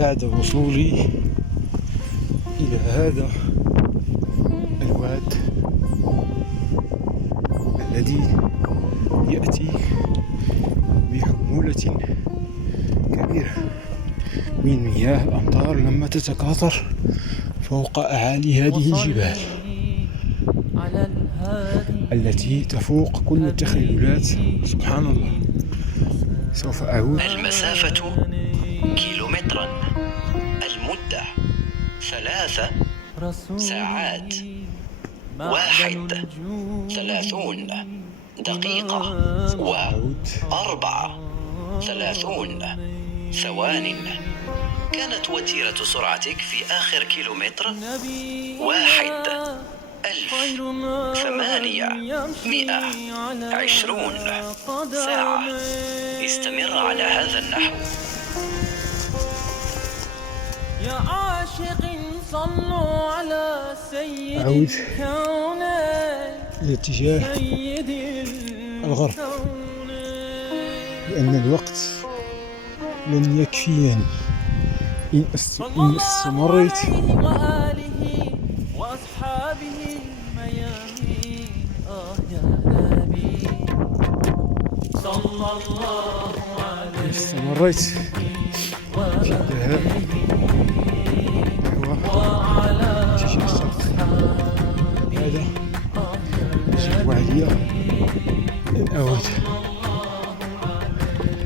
بعد وصولي إلى هذا الواد الذي يأتي بحمولة كبيرة من مياه الأمطار لما تتكاثر فوق أعالي هذه الجبال التي تفوق كل التخيلات. سبحان الله. سوف أعود. المسافة كيلومترا، المدة 3 ساعات 31 دقيقة و34 ثوان. كانت وتيرة سرعتك في آخر كيلومتر 1820 ساعة. استمر على هذا النحو. يا عاشق صلوا على سيد أعود الكون إلى اتجاه الغرب لأن الوقت لن يكفيني إن استمريت. وآله وأصحابه الميامين يا نبي صلى الله عليه استمريت في الذهاب نحو اتجاه الشرق. هذا يجب علي أن أعود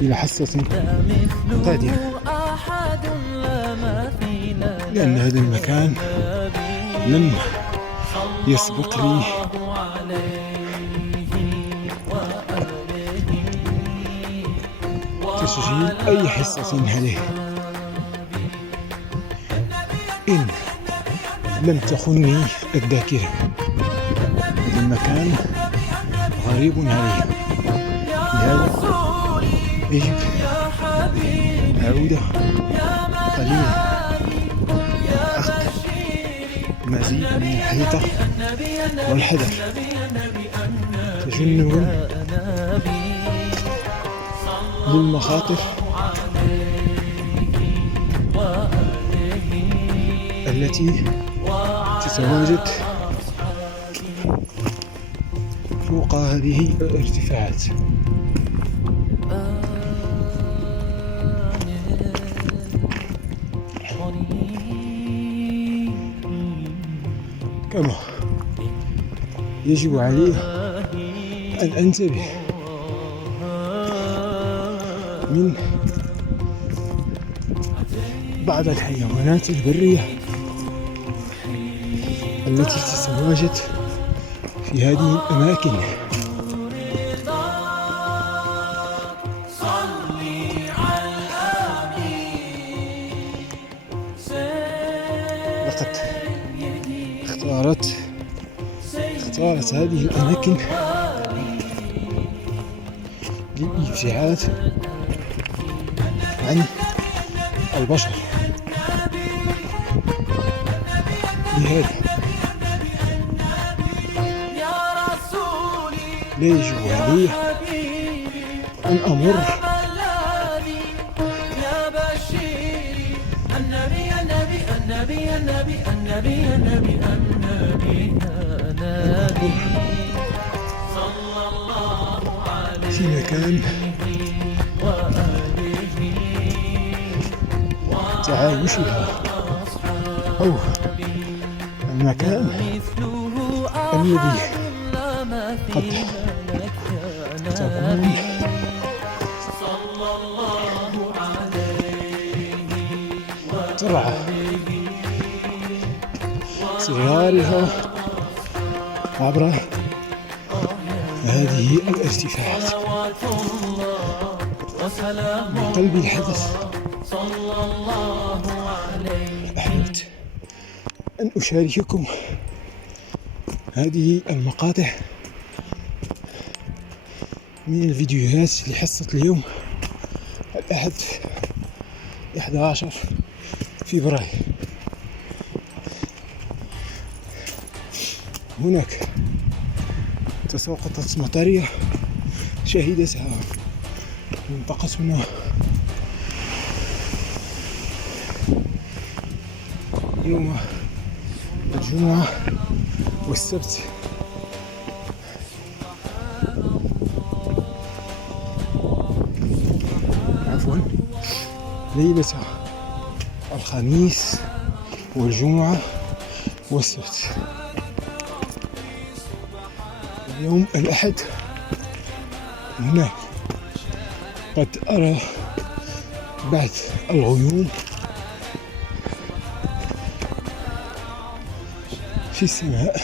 إلى حصة قادمة لأن هذا المكان لم يسبق لي تسجيل أي حصة عليه إن لم تخني الذاكرة. هذا المكان غريب علي، لهذا يجب أعود قليلا، أخذ مزيد من الحيطة والحذر تجنبا للمخاطر التي تتواجد فوق هذه الارتفاعات. كما يجب علي أن أنتبه من بعض الحيوانات البرية التي تتواجد في هذه الأماكن. لقد اختارت هذه الأماكن للابتعاد عن البشر. لهذا لا يجب علي أن أمر في مكان تعايشها أو المكان الذي قد تكون ترعى صغارها عبر هذه الارتفاعات. من قلب الحدث أحببت أن أشارككم هذه المقاطع من الفيديوهات لحصة اليوم الأحد 11 فبراير. هناك تساقطت مطرية شهدتها منطقتنا يوم الجمعة والسبت. عفوا، ليلة الخميس والجمعة والسبت. اليوم الأحد هناك قد أرى بعض الغيوم في السماء.